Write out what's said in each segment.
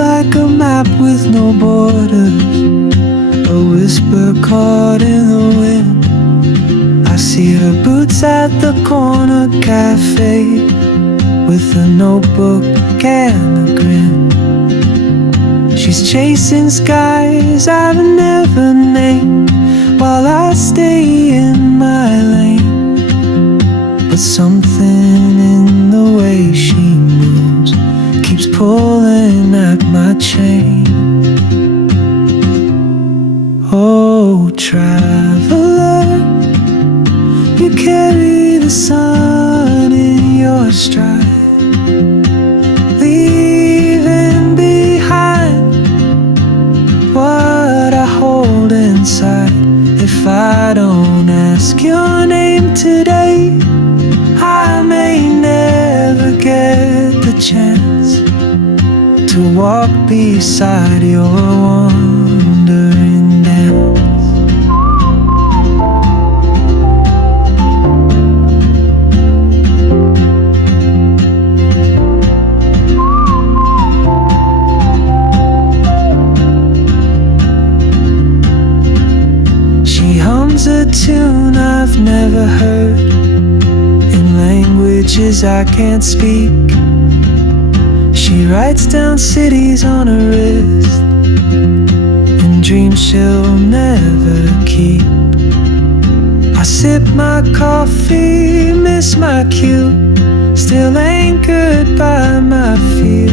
like a map with no borders, a whisper caught in the wind. I see her boots at the corner cafe, with a notebook and a grin. She's chasing skies I've never named, while I stay in my lane. But something in the way she moves keeps pulling at my chain. Oh, traveler, you carry the sun in your stride, leaving behind what I hold inside. If I don't ask your name today, I may never get the chance to walk beside your wandering dance. She hums a tune I've never heard, in languages I can't speak. She writes down cities on her wrist, and dreams she'll never keep. I sip my coffee, miss my cue, still anchored by my fear.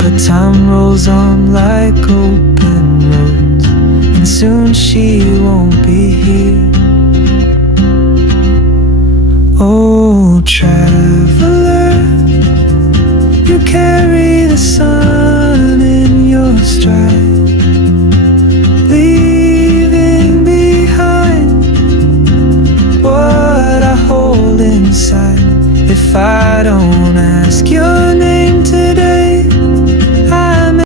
But time rolls on like open roads, and soon she won't be here. Oh, traveler, you carry the sun in your stride, leaving behind what I hold inside. If I don't ask your name today,